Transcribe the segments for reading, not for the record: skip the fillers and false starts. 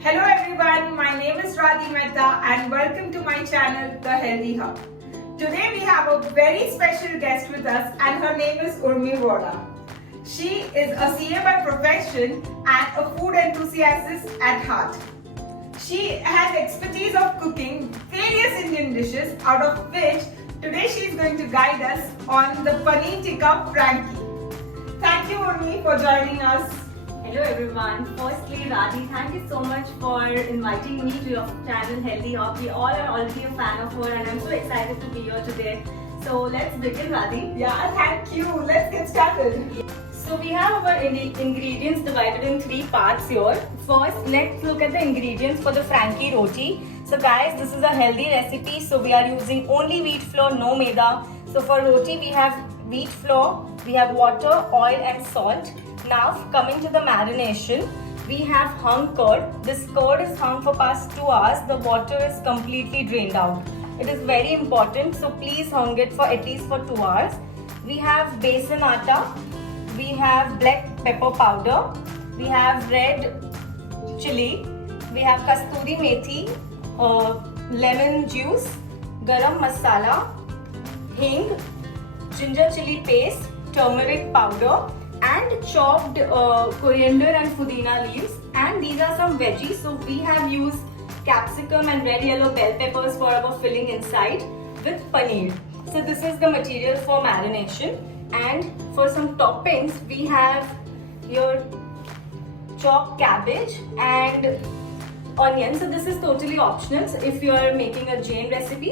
Hello everyone, my name is Radhi Mehta and welcome to my channel The Healthy Hub. Today we have a very special guest with us and her name is Urmi Vohra. She is a CA by profession and a food enthusiast at heart. She has expertise of cooking various Indian dishes, out of which today she is going to guide us on the Paneer Tikka Frankie. Thank you Urmi for joining us. Hello everyone. Firstly, Radhi, thank you so much for inviting me to your channel Healthy Hub. We all are already a fan of her and I'm so excited to be here today. So let's begin, Radhi. Yeah, thank you. Let's get started. So we have our ingredients divided in three parts here. First, let's look at the ingredients for the Frankie roti. So guys, this is a healthy recipe. So we are using only wheat flour, no maida. So for roti, we have wheat flour, we have water, oil and salt. Now coming to the marination, we have hung curd. This curd is hung for past 2 hours. The water is completely drained out. It is very important, so please hung it for at least for 2 hours. We have besan atta. We have black pepper powder. We have red chili. We have kasturi methi, lemon juice, garam masala, hing, ginger chili paste, turmeric powder, and chopped coriander and pudina leaves. And these are some veggies. So we have used capsicum and red yellow bell peppers for our filling inside with paneer. So this is the material for marination. And for some toppings, we have your chopped cabbage and onion. So this is totally optional. So if you are making a Jain recipe,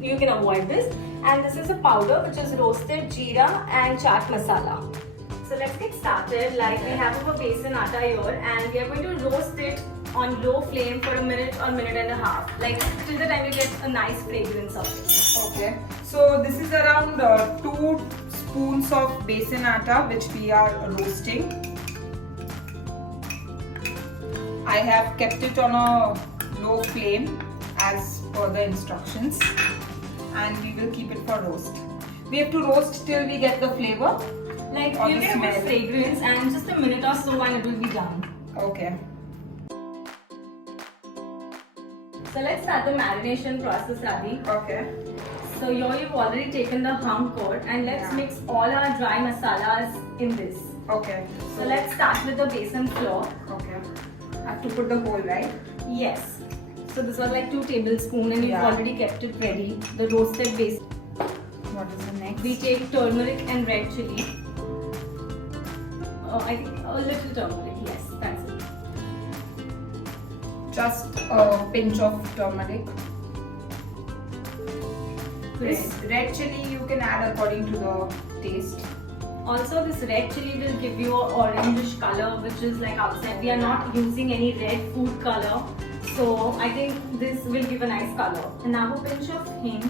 you can avoid this. And this is a powder which is roasted jeera and chaat masala. So let's get started. Like we have our besan atta here and we are going to roast it on low flame for a minute or minute and a half. Like till the time you get a nice fragrance of it. Okay. So this is around 2 spoons of besan atta which we are roasting. I have kept it on a low flame as per the instructions and we will keep it for roast. We have to roast till we get the flavor. Like you get a good fragrance and just a minute or so and it will be done. Okay. So let's start the marination process, Radhi. Okay. So here you've already taken the hung curd and let's mix all our dry masalas in this. Okay. So let's start with the besan flour. Okay. I have to put the whole, right? Yes. So this was like 2 tablespoons and you've already kept it ready. The roasted besan. What is the next? We take turmeric and red chili. I think a little turmeric, yes, that's it. Just a pinch of turmeric. This red chili you can add according to the taste. Also this red chili will give you an orangish color which is like outside. We are not using any red food color. So I think this will give a nice color. And now a pinch of hing.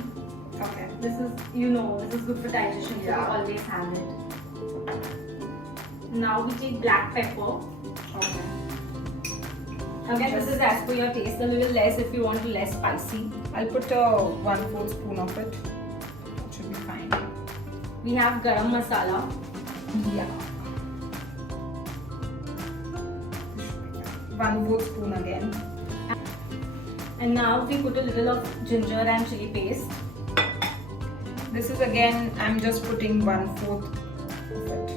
Okay. This is, this is good for digestion, so we always have it. Now we take black pepper. Okay. Again, this is as per your taste, a little less if you want to less spicy. I'll put 1/4 spoon of it. It should be fine. We have garam masala. Yeah. 1/4 spoon again. And now we put a little of ginger and chili paste. This is again, I'm just putting 1/4 of it.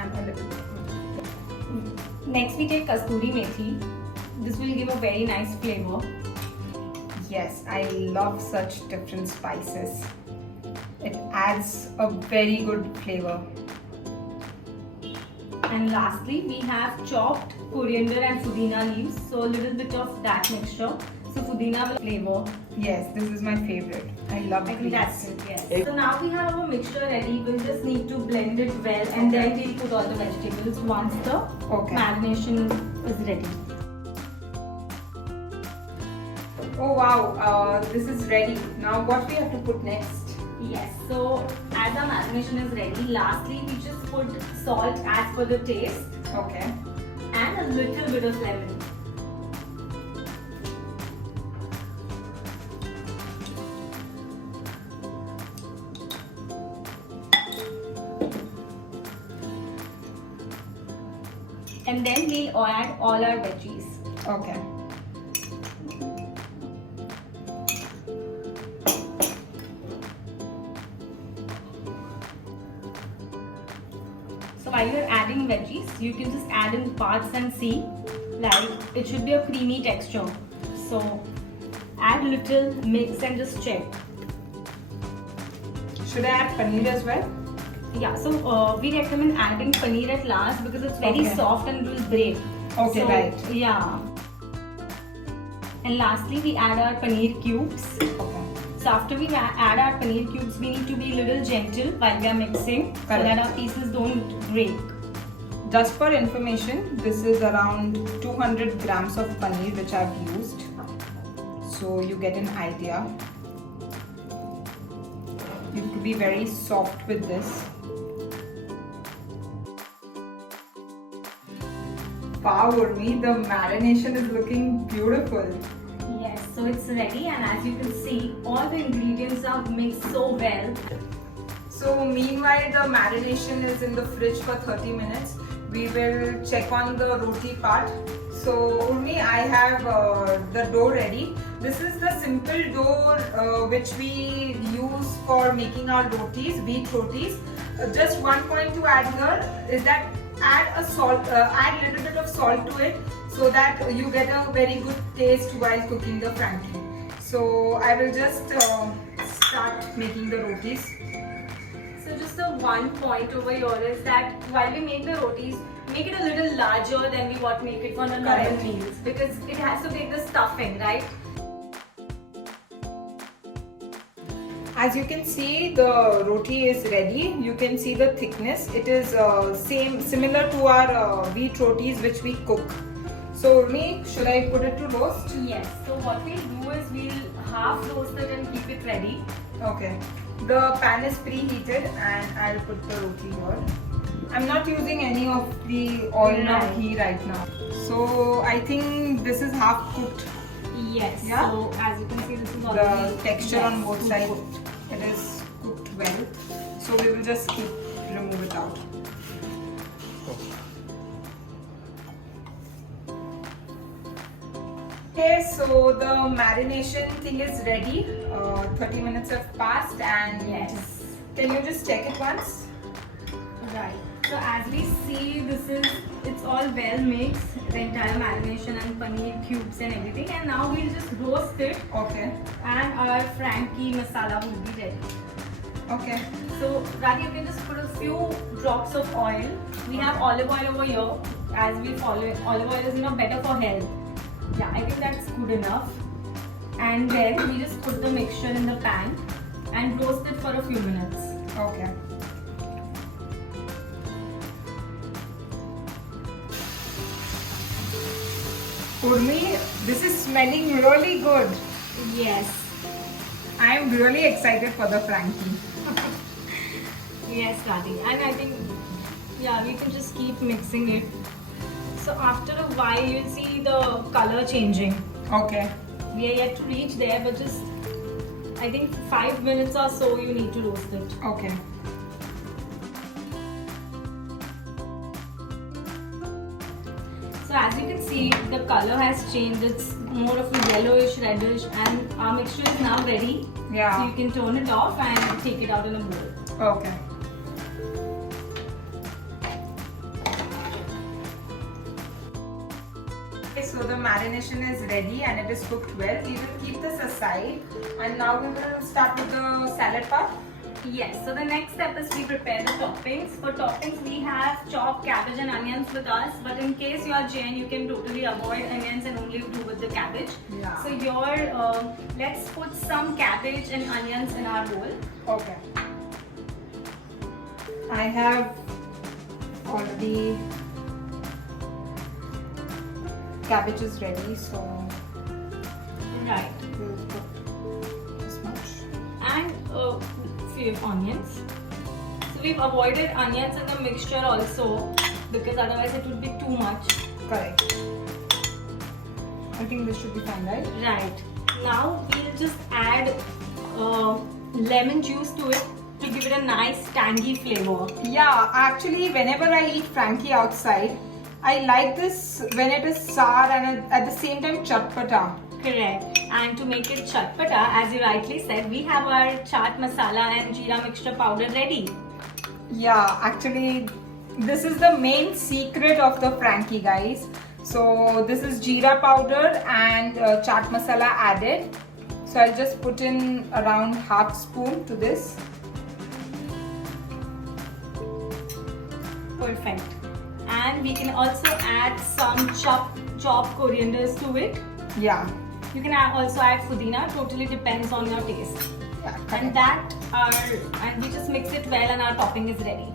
And a little. Next we take kasturi methi. This will give a very nice flavor. Yes, I love such different spices. It adds a very good flavor. And lastly we have chopped coriander and pudina leaves. So a little bit of that mixture. So pudina will flavor. Yes, this is my favorite. I love it. That's it, yes. So now we have our mixture ready. We'll just need to blend it well and then we'll put all the vegetables once the marination is ready. Oh wow, this is ready. Now what we have to put next? Yes, so as our marination is ready, lastly we just put salt as per the taste. Okay. And a little bit of lemon. And then we'll add all our veggies. Okay. So while you're adding veggies, you can just add in parts and see. Like it should be a creamy texture. So add little, mix and just check. Should I add paneer as well? Yeah, so we recommend adding paneer at last because it's very Okay. soft and it will break. Okay, So, right. Yeah. And lastly, we add our paneer cubes. Okay. So after we add our paneer cubes, we need to be a little gentle while we are mixing so that Correct. our pieces don't break. Just for information, this is around 200 grams of paneer which I've used. So you get an idea. You could be very soft with this. Wow, Urmi, the marination is looking beautiful. Yes, so it's ready, and as you can see, all the ingredients are mixed so well. So meanwhile the marination is in the fridge for 30 minutes. We will check on the roti part. So Urmi, I have the dough ready. This is the simple dough which we use for making our rotis, wheat rotis. Just one point to add here is that add a little bit of salt to it so that you get a very good taste while cooking the frankie. So I will just start making the rotis. So just the one point over here is that while we make the rotis, make it a little larger than we what make it for the normal Correct. meals because it has to take the stuffing, right? As you can see, the roti is ready. You can see the thickness. It is similar to our wheat rotis which we cook. So Urmi, should I put it to roast? Yes. So what we'll do is we'll half roast it and keep it ready. Okay. The pan is preheated and I'll put the roti here. I'm not using any of the oil or Right. ghee right now. So I think this is half cooked. Yes. Yeah? So as you can see, this is The already texture on both fully sides, cooked. it is cooked well. So we will just remove it out. Okay, so the marination thing is ready. 30 minutes have passed and Yes. can you just check it once? Right. So as we see, it's all well mixed, the entire marination and paneer cubes and everything. And now we'll just roast it, Okay. and our Frankie masala will be ready. Okay. So Radhi, you can just put a few drops of oil. We have olive oil over here, as we follow it. Olive oil is better for health. Yeah, I think that's good enough. And then we just put the mixture in the pan and roast it for a few minutes. Okay. Urmi, this is smelling really good. Yes. I am really excited for the Frankie. Yes, Radhi. And I think, yeah, we can just keep mixing it. So after a while, you'll see the color changing. Okay. We are yet to reach there, but just, I think 5 minutes or so you need to roast it. Okay. So as you can see, the color has changed. It's more of a yellowish, reddish, and our mixture is now ready. So Yeah. you can turn it off and take it out in a bowl. Okay. Okay, so the marination is ready and it is cooked well. We will keep this aside and now we will start with the salad part. Yes, so the next step is we prepare the toppings. For toppings, we have chopped cabbage and onions with us. But in case you are Jain, you can totally avoid onions and only do with the cabbage. Yeah. So let's put some cabbage and onions in our bowl. Okay. I have already cabbage is ready, so Right. we'll put this much. And few onions. So we've avoided onions in the mixture also because otherwise it would be too much. Correct. I think this should be fine, right? Right. Now we'll just add lemon juice to it to give it a nice tangy flavor. Yeah, actually, whenever I eat Frankie outside, I like this when it is sour and at the same time chatpata. Correct. And to make it chatpata, as you rightly said, we have our chaat masala and jeera mixture powder ready. Yeah, actually, this is the main secret of the Frankie, guys. So this is jeera powder and chaat masala added. So I'll just put in around half spoon to this. Perfect. And we can also add some chopped corianders to it. Yeah. You can also add pudina. Totally depends on your taste. Yeah. And and we just mix it well, and our topping is ready.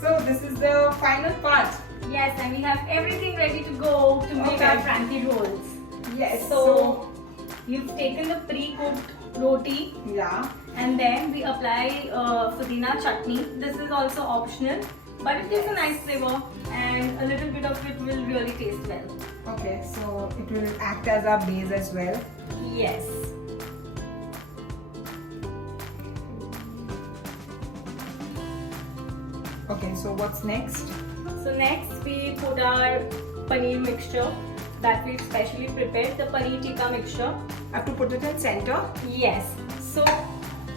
So this is the final part. Yes, and we have everything ready to go to make our Frankie rolls. Yes. So you've taken the pre-cooked roti. Yeah. And then we apply pudina chutney. This is also optional, but it gives a nice flavor, and a little bit of it will really taste well. Okay, so it will act as our base as well. Yes. Okay, so what's next? So next we put our paneer mixture that we've specially prepared, the paneer tikka mixture. I have to put it in center. Yes. So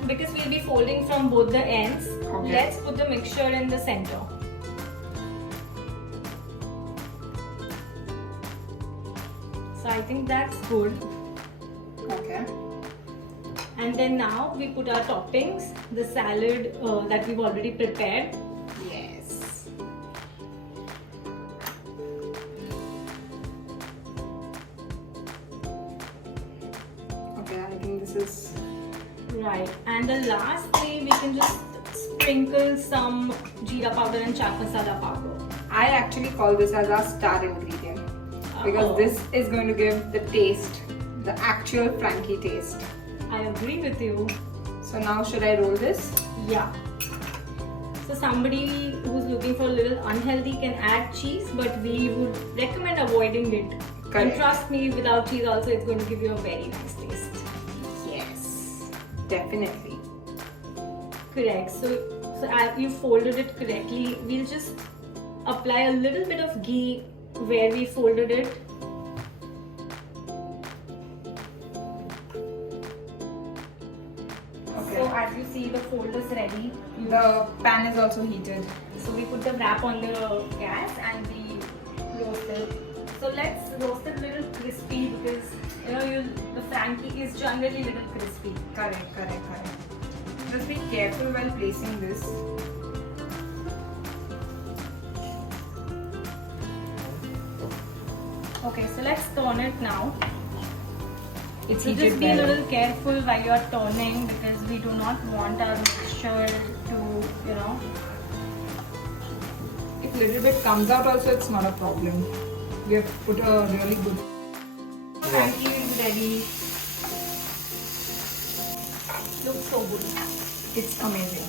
because we'll be folding from both the ends, Okay. let's put the mixture in the center. So I think that's good. Okay. And then now we put our toppings, the salad that we've already prepared. Yes. Okay, I think this is Right. And the lastly, we can just sprinkle some jeera powder and chaat masala powder. I actually call this as our star ingredient because Oh. this is going to give the taste, the actual Frankie taste. I agree with you. So now should I roll this? Yeah. So somebody who's looking for a little unhealthy can add cheese, but we would recommend avoiding it. And Correct. trust me, without cheese also it's going to give you a very nice taste. Yes, definitely. Correct. So as you folded it correctly, we'll just apply a little bit of ghee where we folded it. Okay. So as you see, the fold is ready. The pan is also heated. So we put the wrap on the gas and we roast it. So let's roast it a little crispy because the Frankie is generally a little crispy. Correct. Just be careful while placing this. Okay, so let's turn it now. It's So heated just be a well. little careful while you're turning because we do not want our mixture to, If a little bit comes out also, it's not a problem. We have put a really good. Frankie is ready. Looks so good. It's amazing.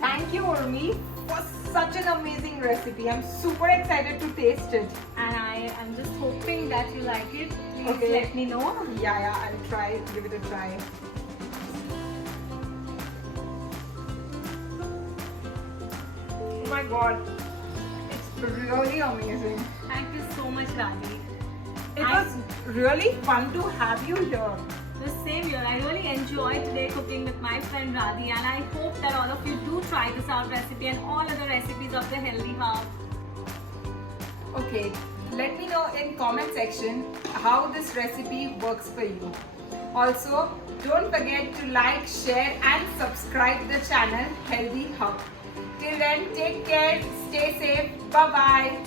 Thank you, Urmi, for such an amazing recipe. I'm super excited to taste it. And I'm just hoping that you like it. Please Okay. let me know. Yeah, I'll try. Give it a try. Oh my god, it's really amazing. Thank you so much, Radhi. It was really fun to have you here. The same here. I really enjoyed today cooking with my friend Radhi, and I hope that all of you do try this out recipe and all other recipes of the Healthy Hub. Okay, let me know in comment section how this recipe works for you. Also, don't forget to like, share and subscribe the channel Healthy Hub. Till then, take care, stay safe, bye bye.